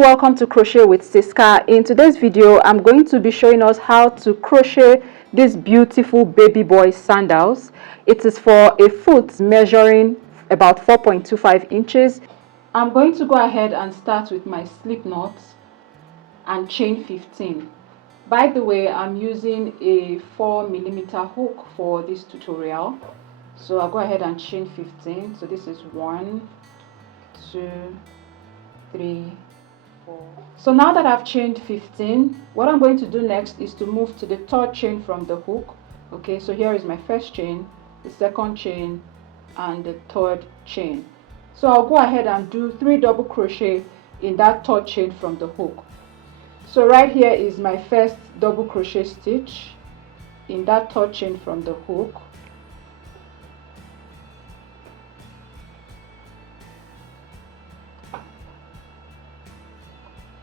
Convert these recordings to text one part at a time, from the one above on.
and welcome to Crochet with Cisca. In today's video, I'm going to be showing us how to crochet these beautiful baby boy sandals. It is for a foot measuring about 4.25 inches. I'm going to go ahead and start with my slip knot and chain 15. By the way, I'm using a 4mm hook for this tutorial. So I'll go ahead and chain 15. So this is 1, 2, 3, 4. So now that I've chained 15, what I'm going to do next is to move to the third chain from the hook. Okay, so here is my first chain, the second chain, and the third chain. So I'll go ahead and do 3 double crochet in that third chain from the hook. So right here is my first double crochet stitch in that third chain from the hook.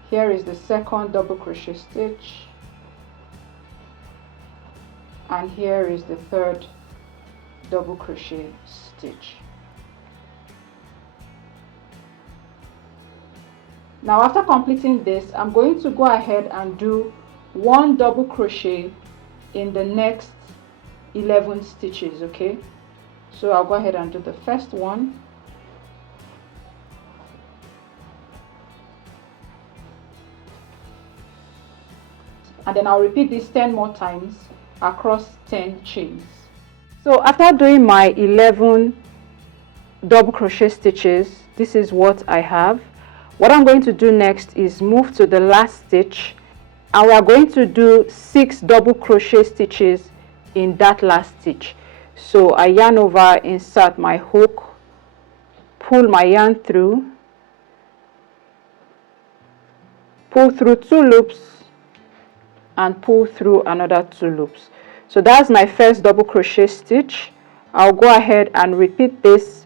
Here is the second double crochet stitch, and here is the third double crochet stitch. Now after completing this, I'm going to go ahead and do 1 double crochet in the next 11 stitches. Okay, so I'll go ahead and do the first one, and then I'll repeat this 10 more times across 10 chains. So after doing my 11 double crochet stitches, this is what I have. What I'm going to do next is move to the last stitch, and we are going to do 6 double crochet stitches in that last stitch. So I yarn over, insert my hook, pull my yarn through, pull through 2 loops, and pull through another 2 loops. So that's my first double crochet stitch. I'll go ahead and repeat this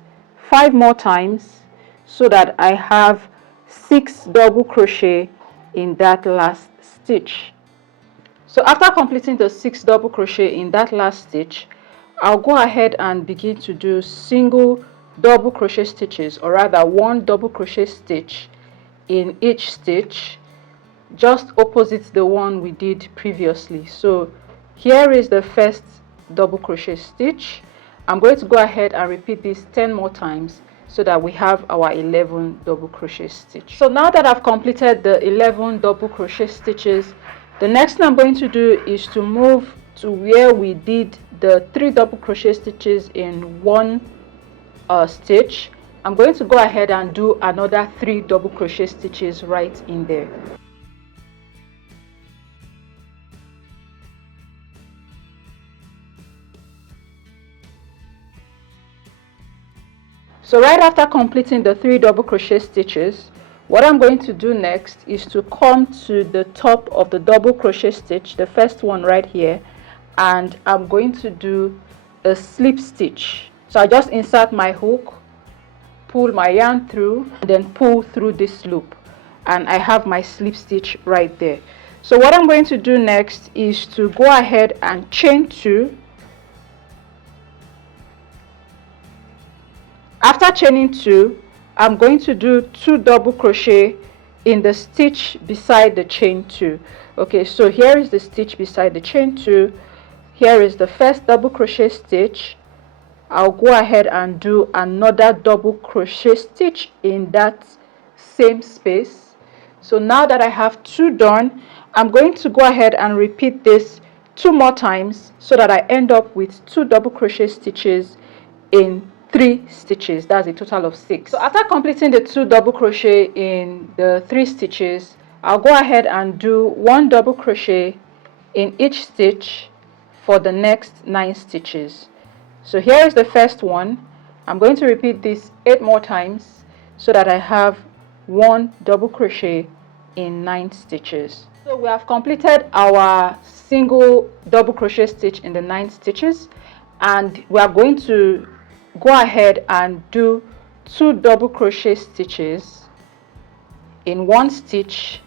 5 more times so that I have 6 double crochet in that last stitch. So after completing the 6 double crochet in that last stitch, I'll go ahead and begin to do single double crochet stitches, or rather 1 double crochet stitch in each stitch, just opposite the one we did previously. So here is the first double crochet stitch. I'm going to go ahead and repeat this 10 more times so that we have our 11 double crochet stitch. So now that I've completed the 11 double crochet stitches, the next thing I'm going to do is to move to where we did the 3 double crochet stitches in one stitch. I'm going to go ahead and do another 3 double crochet stitches right in there. So right after completing the 3 double crochet stitches, what I'm going to do next is to come to the top of the double crochet stitch, the first one right here, and I'm going to do a slip stitch. So I just insert my hook, pull my yarn through, and then pull through this loop, and I have my slip stitch right there. So what I'm going to do next is to go ahead and chain 2. After chaining 2, I'm going to do 2 double crochet in the stitch beside the chain 2. Okay, so here is the stitch beside the chain 2. Here is the first double crochet stitch. I'll go ahead and do another double crochet stitch in that same space. So now that I have 2 done, I'm going to go ahead and repeat this 2 more times so that I end up with 2 double crochet stitches in 3 stitches. That's a total of 6. So after completing the 2 double crochet in the 3 stitches, I'll go ahead and do 1 double crochet in each stitch for the next 9 stitches. So here is the first one. I'm going to repeat this 8 more times so that I have 1 double crochet in 9 stitches. So we have completed our single double crochet stitch in the 9 stitches, and we are going to go ahead and do 2 double crochet stitches in 1 stitch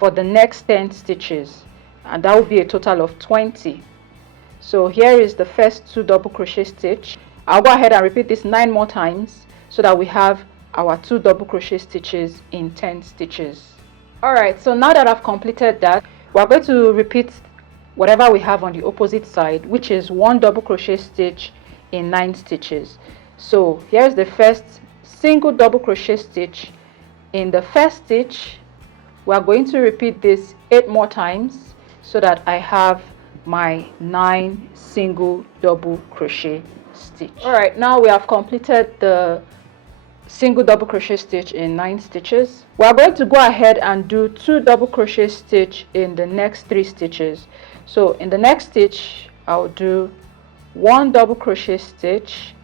for the next 10 stitches, and that will be a total of 20. So here is the first 2 double crochet stitch. I'll go ahead and repeat this 9 more times so that we have our 2 double crochet stitches in 10 stitches. Alright, so now that I've completed that, we're going to repeat whatever we have on the opposite side, which is 1 double crochet stitch in 9 stitches. So here's the first single double crochet stitch. In the first stitch, we are going to repeat this 8 more times so that I have my 9 single double crochet stitch. Alright, now we have completed the single double crochet stitch in 9 stitches. We are going to go ahead and do 2 double crochet stitch in the next 3 stitches. So in the next stitch, I'll do 1 double crochet stitch,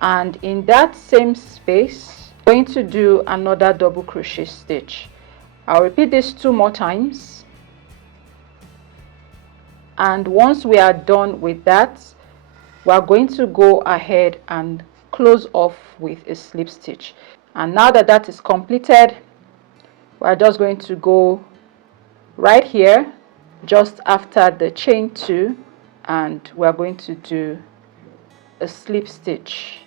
and in that same space, I'm going to do another double crochet stitch. I'll repeat this 2 more times, and once we are done with that, we are going to go ahead and close off with a slip stitch. And now that that is completed, we're just going to go right here just after the chain 2, and we're going to do a slip stitch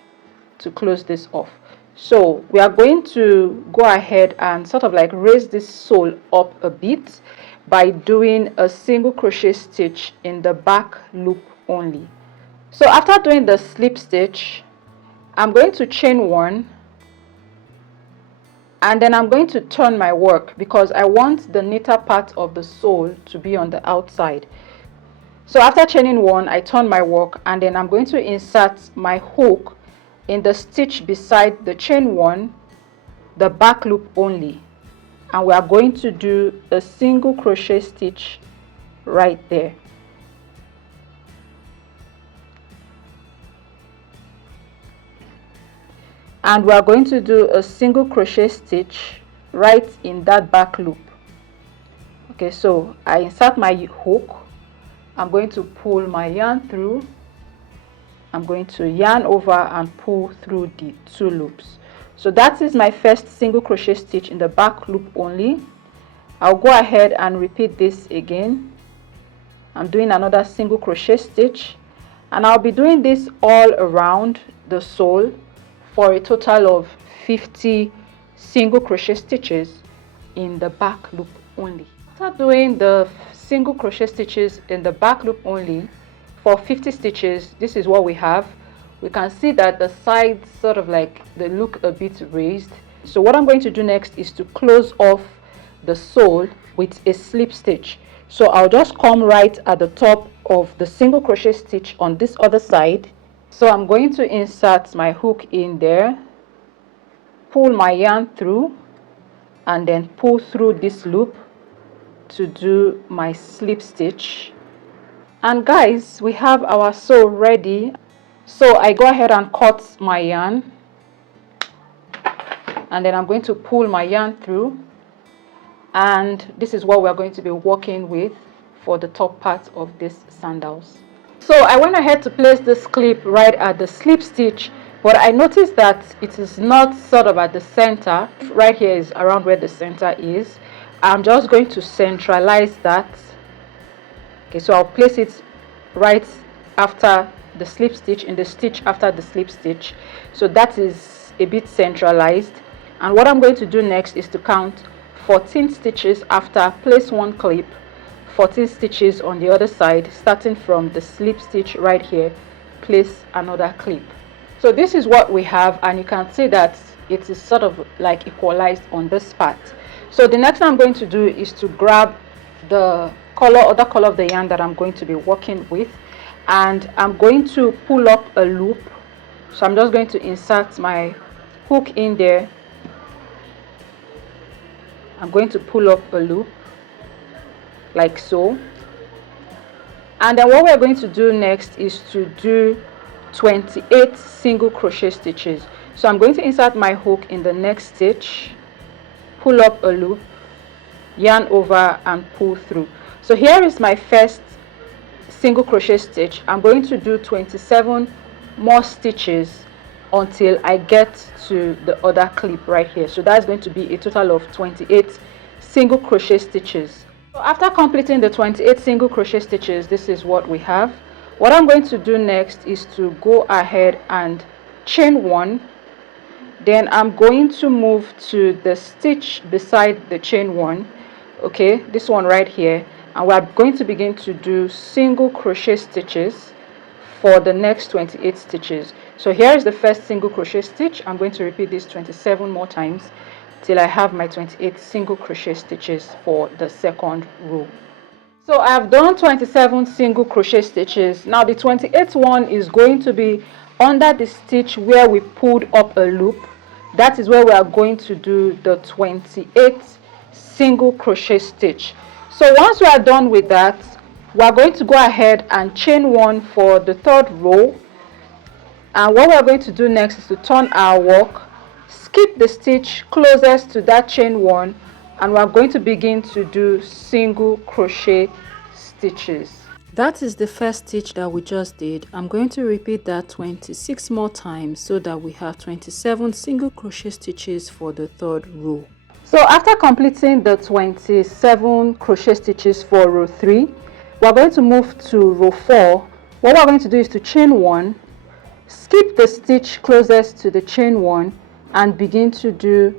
to close this off. So we are going to go ahead and sort of like raise this sole up a bit by doing a single crochet stitch in the back loop only. So after doing the slip stitch, I'm going to chain 1, and then I'm going to turn my work because I want the knitted part of the sole to be on the outside. So after chaining 1, I turn my work, and then I'm going to insert my hook in the stitch beside the chain 1, the back loop only, and we are going to do a single crochet stitch right there. And we are going to do a single crochet stitch right in that back loop. Okay, so I insert my hook, I'm going to pull my yarn through, I'm going to yarn over and pull through the 2 loops. So that is my first single crochet stitch in the back loop only. I'll go ahead and repeat this again. I'm doing another single crochet stitch, and I'll be doing this all around the sole for a total of 50 single crochet stitches in the back loop only. After doing the single crochet stitches in the back loop only for 50 stitches, this is what we have. We can see that the sides sort of like they look a bit raised. So what I'm going to do next is to close off the sole with a slip stitch. So I'll just come right at the top of the single crochet stitch on this other side. So I'm going to insert my hook in there, pull my yarn through, and then pull through this loop to do my slip stitch. And guys, we have our sew ready. So I go ahead and cut my yarn, and then I'm going to pull my yarn through, and this is what we're going to be working with for the top part of this sandals. So I went ahead to place this clip right at the slip stitch, but I noticed that it is not sort of at the center. Right here is around where the center is. I'm just going to centralize that. Okay, so I'll place it right after the slip stitch, in the stitch after the slip stitch, so that is a bit centralized. And what I'm going to do next is to count 14 stitches after place 1 clip, 14 stitches on the other side, starting from the slip stitch right here, place another clip. So this is what we have, and you can see that it is sort of like equalized on this part. So the next thing I'm going to do is to grab the other color of the yarn that I'm going to be working with, and I'm going to pull up a loop. So I'm just going to insert my hook in there. I'm going to pull up a loop like so, and then what we're going to do next is to do 28 single crochet stitches. So I'm going to insert my hook in the next stitch, pull up a loop, yarn over, and pull through. So here is my first single crochet stitch. I'm going to do 27 more stitches until I get to the other clip right here. So that's going to be a total of 28 single crochet stitches. So after completing the 28 single crochet stitches, this is what we have. What I'm going to do next is to go ahead and chain 1, Then I'm going to move to the stitch beside the chain one, okay, this one right here, and we're going to begin to do single crochet stitches for the next 28 stitches. So here is the first single crochet stitch. I'm going to repeat this 27 more times till I have my 28 single crochet stitches for the second row. So I've done 27 single crochet stitches. Now the 28th one is going to be under the stitch where we pulled up a loop. That is where we are going to do the 28th single crochet stitch. So once we are done with that, we are going to go ahead and chain one for the third row. And what we are going to do next is to turn our work, skip the stitch closest to that chain one, and we are going to begin to do single crochet stitches. That is the first stitch that we just did. I'm going to repeat that 26 more times so that we have 27 single crochet stitches for the third row. So after completing the 27 crochet stitches for row 3, we're going to move to row 4. What we're going to do is to chain one, skip the stitch closest to the chain one, and begin to do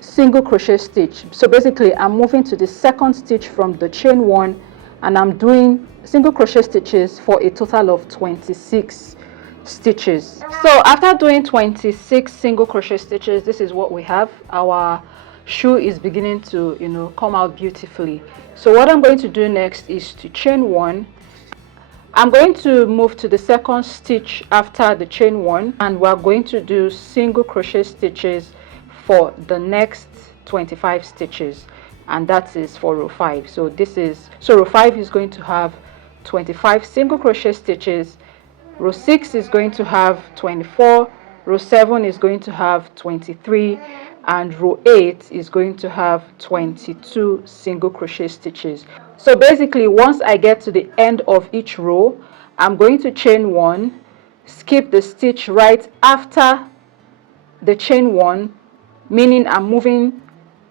single crochet stitch. So basically I'm moving to the second stitch from the chain one, and I'm doing single crochet stitches for a total of 26 stitches. So after doing 26 single crochet stitches, this is what we have. Our shoe is beginning to come out beautifully. So what I'm going to do next is to chain one. I'm going to move to the second stitch after the chain one, and we're going to do single crochet stitches for the next 25 stitches, and that is for row 5. So row 5 is going to have 25 single crochet stitches, row 6 is going to have 24, row 7 is going to have 23, and row 8 is going to have 22 single crochet stitches. So basically once I get to the end of each row, I'm going to chain one, skip the stitch right after the chain one, meaning I'm moving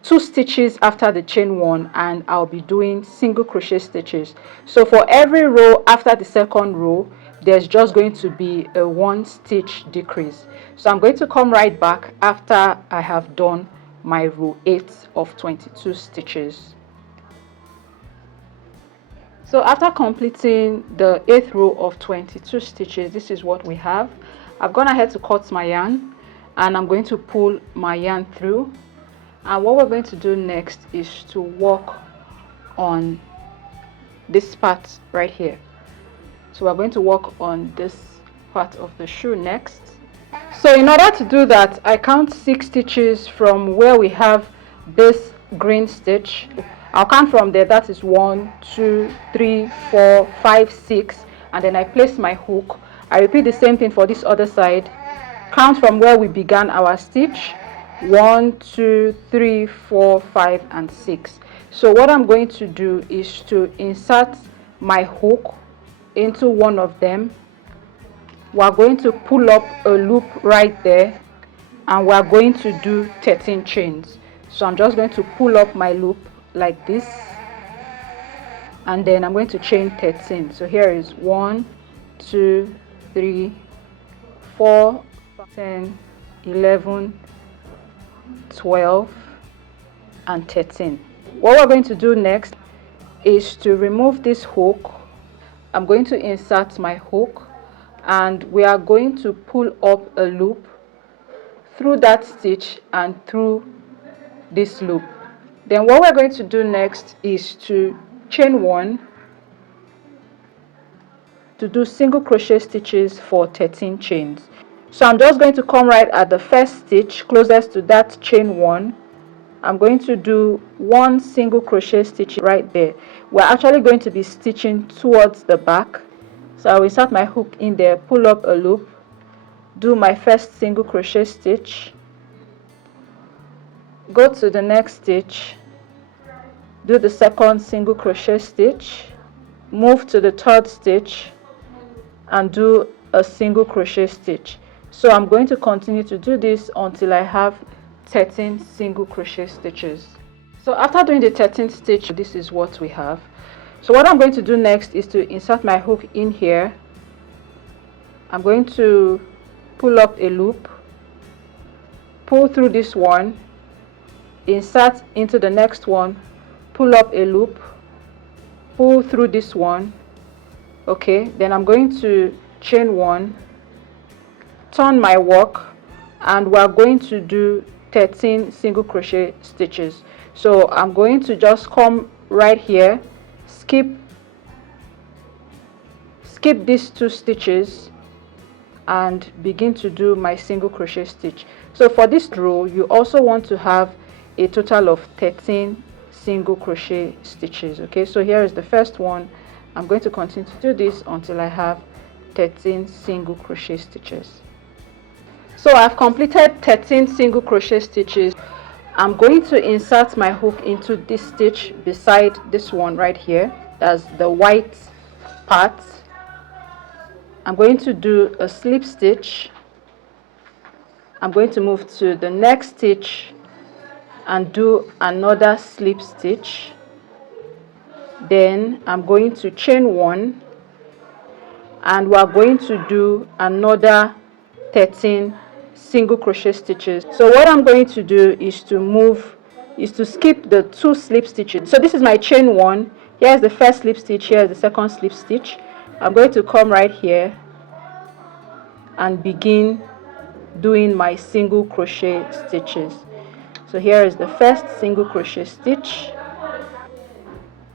2 stitches after the chain one, and I'll be doing single crochet stitches. So for every row after the second row, there's just going to be a 1 stitch decrease. So I'm going to come right back after I have done my row 8 of 22 stitches. So after completing the 8th row of 22 stitches, this is what we have. I've gone ahead to cut my yarn, and I'm going to pull my yarn through. And what we're going to do next is to work on this part right here. So we're going to work on this part of the shoe next. So in order to do that, I count 6 stitches from where we have this green stitch. I'll count from there. That is 1, 2, 3, 4, 5, 6, and then I place my hook. I repeat the same thing for this other side. Count from where we began our stitch. 1, 2, 3, 4, 5, and 6. So what I'm going to do is to insert my hook into one of them. We're going to pull up a loop right there, and we're going to do 13 chains. So I'm just going to pull up my loop like this, and then I'm going to chain 13. So here is 1, 2, 3, 4, 10, 11, 12, and 13. What we're going to do next is to remove this hook. I'm going to insert my hook, and we are going to pull up a loop through that stitch and through this loop. Then what we're going to do next is to chain one to do single crochet stitches for 13 chains. So I'm just going to come right at the first stitch closest to that chain one. I'm going to do 1 single crochet stitch right there. We're actually going to be stitching towards the back. So I will insert my hook in there, pull up a loop, do my first single crochet stitch, go to the next stitch, do the second single crochet stitch, move to the third stitch, and do a single crochet stitch. So I'm going to continue to do this until I have 13 single crochet stitches. So after doing the 13th stitch, this is what we have. So what I'm going to do next is to insert my hook in here. I'm going to pull up a loop, pull through this one, insert into the next one, pull up a loop, pull through this one. Okay, then I'm going to chain one, turn my work, and we're going to do 13 single crochet stitches. So I'm going to just come right here, skip these 2 stitches, and begin to do my single crochet stitch. So for this row, you also want to have a total of 13 single crochet stitches. Okay, so here is the first one. I'm going to continue to do this until I have 13 single crochet stitches. So I've completed 13 single crochet stitches. I'm going to insert my hook into this stitch beside this one right here. That's the white part. I'm going to do a slip stitch. I'm going to move to the next stitch and do another slip stitch. Then I'm going to chain one, and we're going to do another 13 single crochet stitches. So what I'm going to do is to skip the 2 slip stitches. So this is my chain one. Here's the first slip stitch, here's the second slip stitch. I'm going to come right here and begin doing my single crochet stitches. So here is the first single crochet stitch,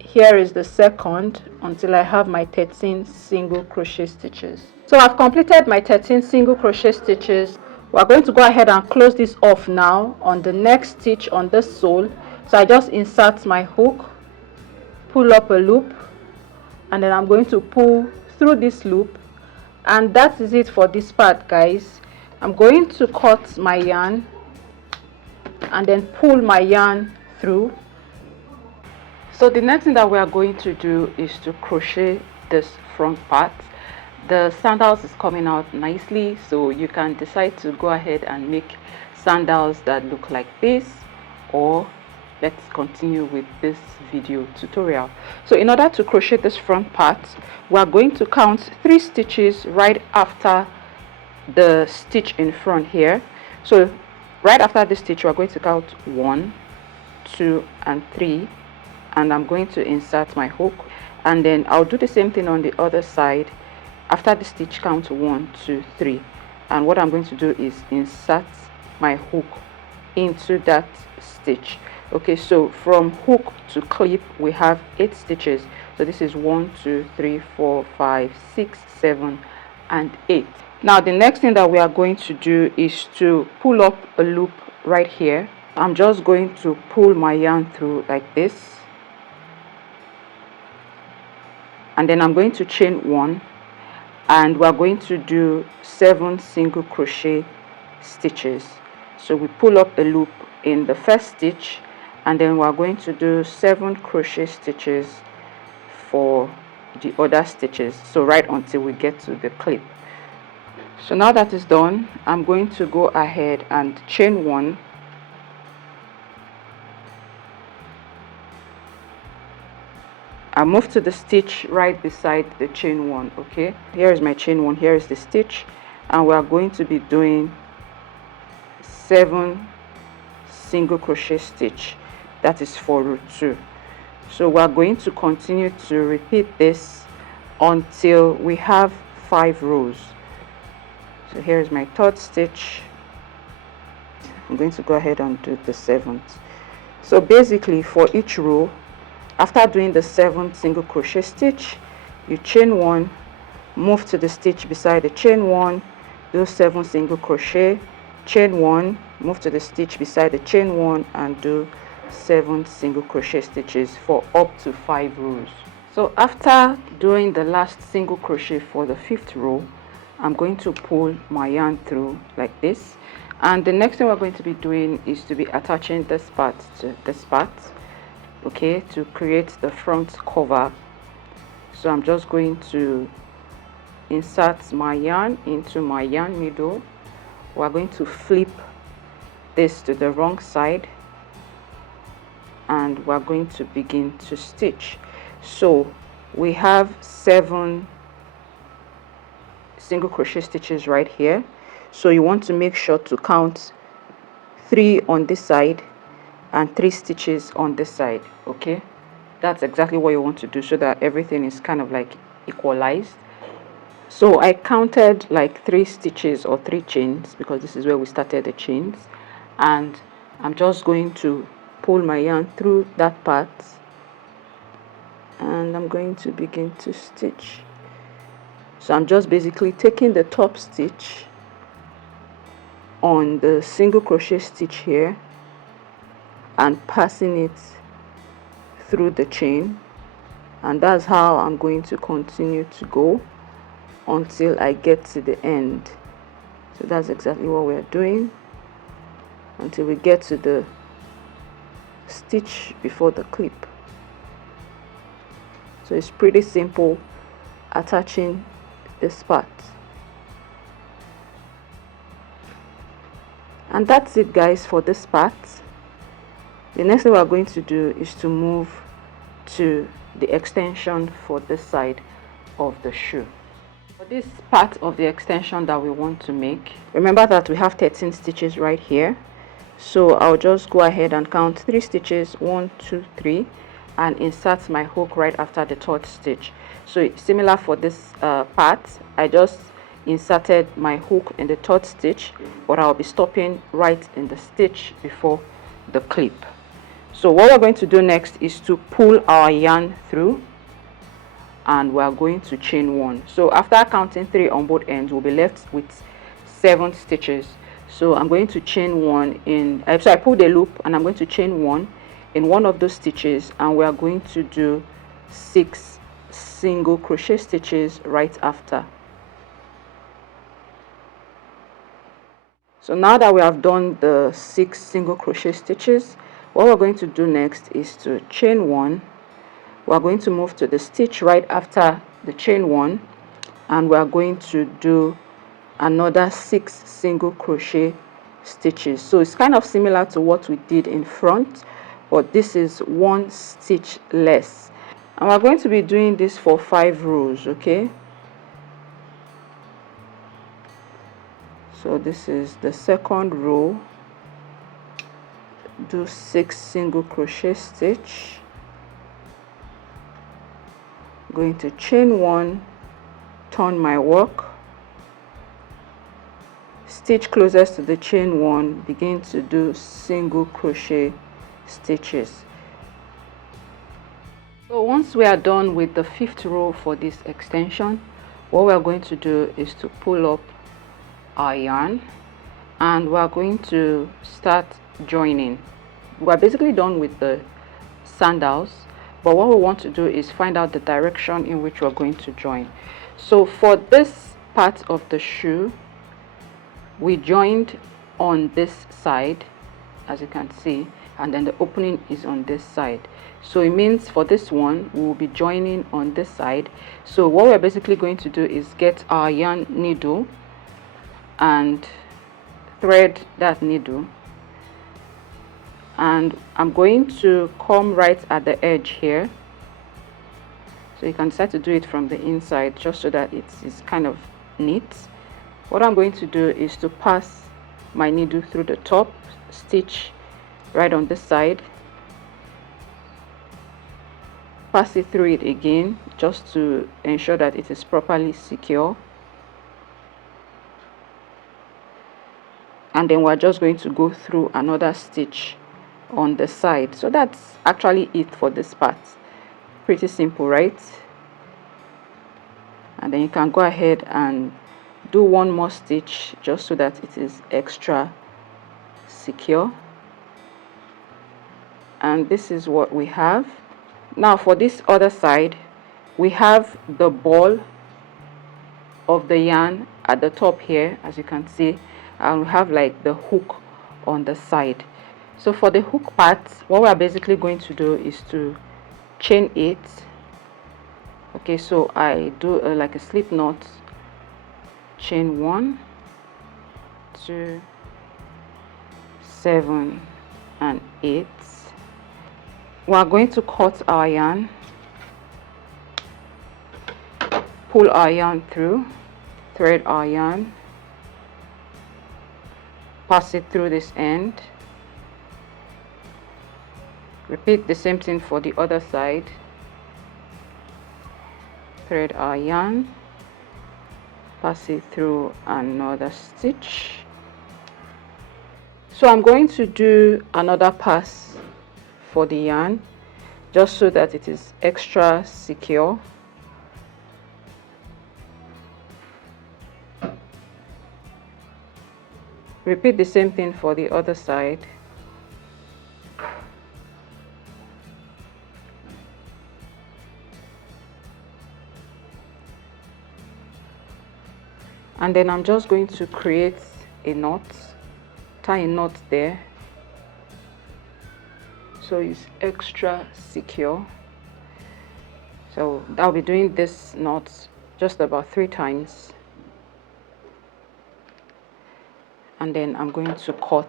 here is the second, until I have my 13 single crochet stitches. So I've completed my 13 single crochet stitches. We're going to go ahead and close this off now on the next stitch on this sole. So I just insert my hook, pull up a loop, and then I'm going to pull through this loop, and that is it for this part, guys. I'm going to cut my yarn and then pull my yarn through. So the next thing that we are going to do is to crochet this front part. The sandals is coming out nicely, so you can decide to go ahead and make sandals that look like this, or let's continue with this video tutorial. So in order to crochet this front part, we are going to count 3 stitches right after the stitch in front here. So right after this stitch, we are going to count 1, 2, and 3, and I'm going to insert my hook, and then I'll do the same thing on the other side. After the stitch, count 1, 2, 3, and what I'm going to do is insert my hook into that stitch. Okay, so from hook to clip we have 8 stitches. So this is 1, 2, 3, 4, 5, 6, 7, and 8. Now the next thing that we are going to do is to pull up a loop right here. I'm just going to pull my yarn through like this, and then I'm going to chain 1, and we're going to do 7 single crochet stitches. So we pull up a loop in the first stitch, and then we're going to do 7 crochet stitches for the other stitches, so right until we get to the clip. So now that is done, I'm going to go ahead and chain 1, I move to the stitch right beside the chain 1. Okay, here is my chain 1, here is the stitch, and we are going to be doing 7 single crochet stitch. That is for row 2. So we are going to continue to repeat this until we have 5 rows. So here is my 3rd stitch. I'm going to go ahead and do the 7th. So basically for each row, after doing the 7 single crochet stitch, you chain 1, move to the stitch beside the chain 1, do 7 single crochet, chain 1, move to the stitch beside the chain 1, and do 7 single crochet stitches for up to 5 rows. So after doing the last single crochet for the 5th row, I'm going to pull my yarn through like this, and the next thing we're going to be doing is to be attaching this part to this part, okay, to create the front cover. So I'm just going to insert my yarn into my yarn needle. We're going to flip this to the wrong side, and we're going to begin to stitch. So we have 7 single crochet stitches right here, so you want to make sure to count 3 on this side and 3 stitches on this side. Okay, that's exactly what you want to do, so that everything is kind of like equalized. So I counted like 3 stitches or 3 chains, because this is where we started the chains, and I'm just going to pull my yarn through that part, and I'm going to begin to stitch. So I'm just basically taking the top stitch on the single crochet stitch here and passing it through the chain, and that's how I'm going to continue to go until I get to the end. So that's exactly what we're doing until we get to the stitch before the clip. So it's pretty simple attaching this part. And that's it, guys, for this part. The next thing we are going to do is to move to the extension for this side of the shoe. For this part of the extension that we want to make, remember that we have 13 stitches right here. So I'll just go ahead and count 3 stitches, 1, 2, 3, and insert my hook right after the 3rd stitch. So similar for this part, I just inserted my hook in the 3rd stitch, but I'll be stopping right in the stitch before the clip. So what we're going to do next is to pull our yarn through, and we're going to chain 1. So after counting 3 on both ends, we'll be left with 7 stitches. So I'm going to chain 1 in, so I pulled a loop and I'm going to chain 1 in one of those stitches, and we are going to do 6 single crochet stitches right after. So now that we have done the 6 single crochet stitches, what we're going to do next is to chain 1. We're going to move to the stitch right after the chain 1, and we're going to do another 6 single crochet stitches. So it's kind of similar to what we did in front, but this is 1 stitch less, and we're going to be doing this for 5 rows. Okay, so this is the 2nd row. Do 6 single crochet stitch, going to chain 1, turn my work, stitch closest to the chain 1, begin to do single crochet stitches. So once we are done with the 5th row for this extension, what we are going to do is to pull up our yarn, and we are going to start joining. We are basically done with the sandals, but what we want to do is find out the direction in which we're going to join. So for this part of the shoe, we joined on this side, as you can see, and then the opening is on this side. So it means for this one we will be joining on this side. So what we're basically going to do is get our yarn needle and thread that needle, and I'm going to come right at the edge here. So you can decide to do it from the inside, just so that it's kind of neat. What I'm going to do is to pass my needle through the top stitch right on this side, pass it through it again just to ensure that it is properly secure, and then we're just going to go through another stitch on the side. So that's actually it for this part. Pretty simple, right? And then you can go ahead and do one more stitch just so that it is extra secure. And this is what we have. Now for this other side, we have the ball of the yarn at the top here, as you can see, and we have like the hook on the side. So for the hook part, what we are basically going to do is to chain it. Okay, so I do like a slip knot, chain 1, 2, 7 and 8. We are going to cut our yarn, pull our yarn through, thread our yarn, pass it through this end, Repeat the same thing for the other side. Thread our yarn, pass it through another stitch. So I'm going to do another pass for the yarn just so that it is extra secure. Repeat the same thing for the other side. And then I'm just going to create a knot, tie a knot there so it's extra secure. So I'll be doing this knot just about 3 times, and then I'm going to cut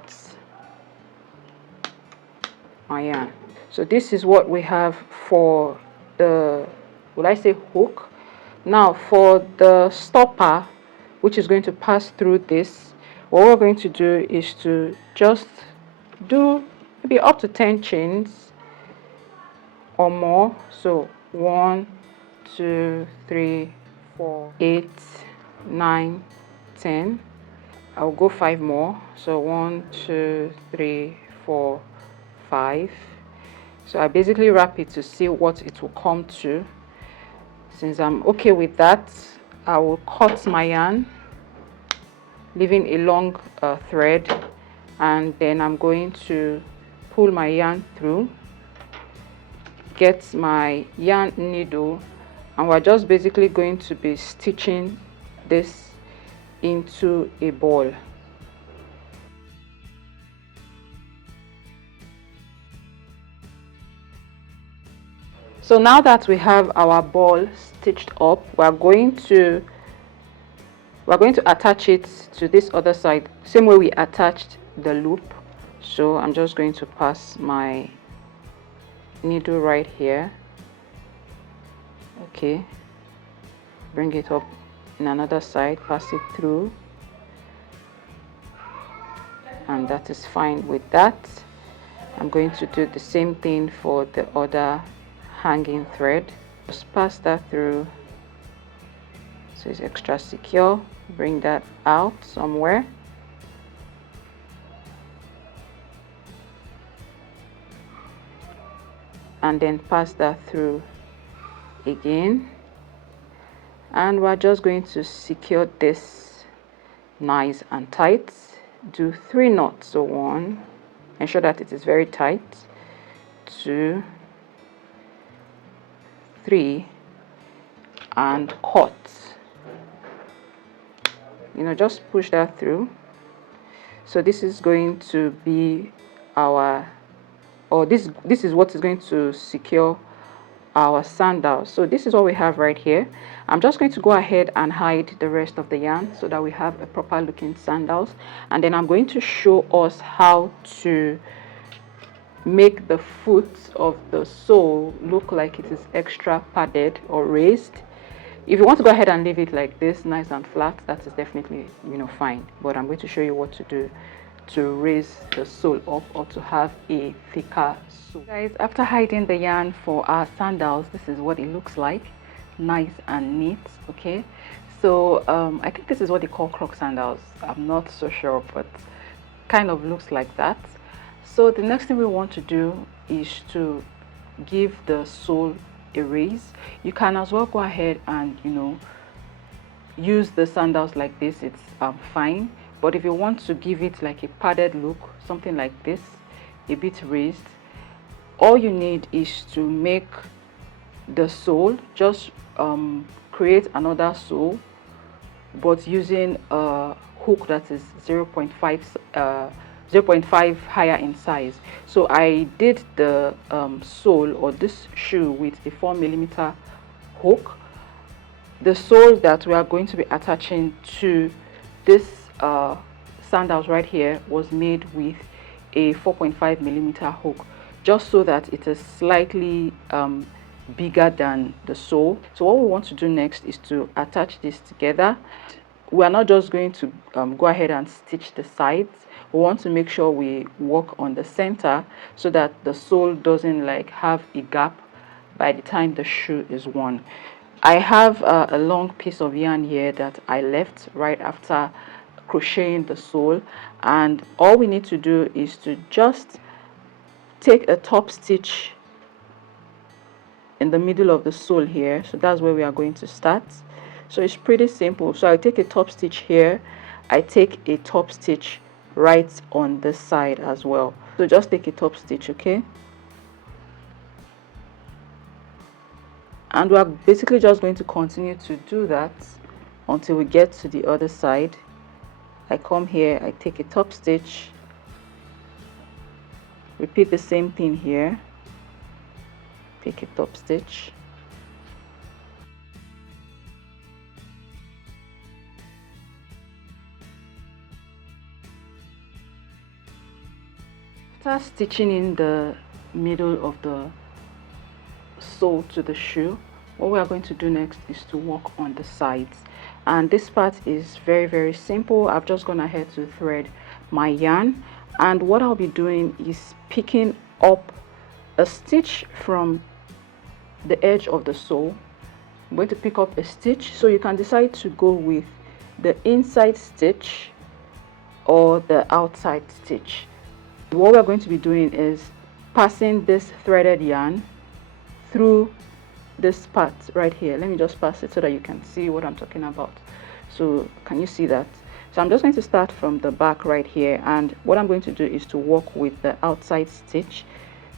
my yarn. So this is what we have for the, will I say, hook. Now for the stopper, which is going to pass through this, what we're going to do is to just do maybe up to 10 chains or more. So 1, 2, 3, 4, 8, 9, 10. I'll go 5 more. So 1, 2, 3, 4, 5. So I basically wrap it to see what it will come to. Since I'm okay with that, I will cut my yarn, leaving a long thread, and then I'm going to pull my yarn through, get my yarn needle, and we're just basically going to be stitching this into a ball. So now that we have our ball stitched up, we're going to attach it to this other side, same way we attached the loop. So I'm just going to pass my needle right here. Okay, bring it up in another side, pass it through, and that is fine with that. I'm going to do the same thing for the other hanging thread. Just pass that through so it's extra secure. Bring that out somewhere, and then pass that through again, and we're just going to secure this nice and tight. Do 3 knots. So 1, ensure that it is very tight, 2, 3, and cut. Just push that through. So this is going to be our, or this is what is going to secure our sandals. So this is what we have right here. I'm just going to go ahead and hide the rest of the yarn so that we have a proper looking sandals, and then I'm going to show us how to make the foot of the sole look like it is extra padded or raised. If you want to go ahead and leave it like this, nice and flat, that is definitely fine, but I'm going to show you what to do to raise the sole up or to have a thicker sole. Guys, after hiding the yarn for our sandals, this is what it looks like, nice and neat. Okay, so I think this is what they call croc sandals. I'm not so sure, but kind of looks like that. So the next thing we want to do is to give the sole a raise. You can as well go ahead and use the sandals like this. It's fine, but if you want to give it like a padded look, something like this, a bit raised, all you need is to make the sole, just create another sole, but using a hook that is 0.5 higher in size. So I did the sole or this shoe with a 4mm hook. The sole that we are going to be attaching to this sandals right here was made with a 4.5mm hook, just so that it is slightly bigger than the sole. So what we want to do next is to attach this together. We are not just going to go ahead and stitch the sides. we want to make sure we work on the center so that the sole doesn't like have a gap by the time the shoe is worn. I have a long piece of yarn here that I left right after crocheting the sole, and all we need to do is to just take a top stitch in the middle of the sole here. So that's where we are going to start. So it's pretty simple. So I take a top stitch here, I take a top stitch right on this side as well. So just take a top stitch, okay? And we are basically just going to continue to do that until we get to the other side. I come here, I take a top stitch, repeat the same thing here, take a top stitch, after stitching in the middle of the sole to the shoe, what we are going to do next is to work on the sides, and this part is very simple. I've just gone ahead to thread my yarn, and what I'll be doing is picking up a stitch from the edge of the sole. I'm going to pick up a stitch, so you can decide to go with the inside stitch or the outside stitch. What we're going to be doing is passing this threaded yarn through this part right here. Let me just pass it so that you can see what I'm talking about. So can you see that? So I'm just going to start from the back right here, and what I'm going to do is to work with the outside stitch.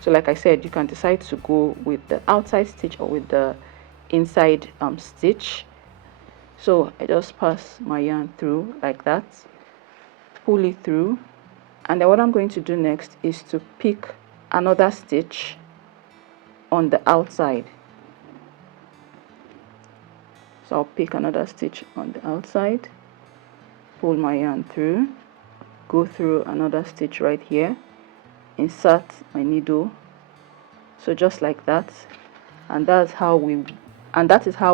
So like I said, you can decide to go with the outside stitch or with the inside stitch. So I just pass my yarn through like that, pull it through, and then what I'm going to do next is to pick another stitch on the outside. So I'll pick another stitch on the outside, pull my yarn through, go through another stitch right here, insert my needle, so just like that, and that is how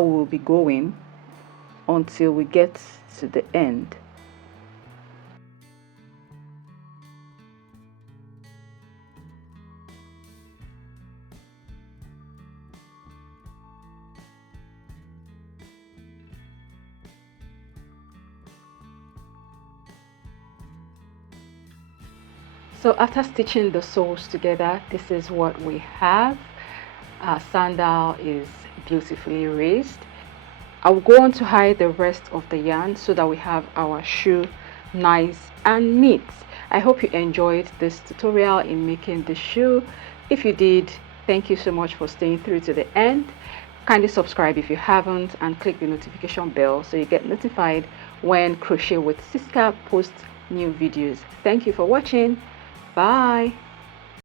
we will be going until we get to the end. So after stitching the soles together, this is what we have. Our sandal is beautifully raised. I will go on to hide the rest of the yarn so that we have our shoe nice and neat. I hope you enjoyed this tutorial in making the shoe. If you did, thank you so much for staying through to the end. Kindly subscribe if you haven't, and click the notification bell so you get notified when Crochet with Cisca posts new videos. Thank you for watching. Bye.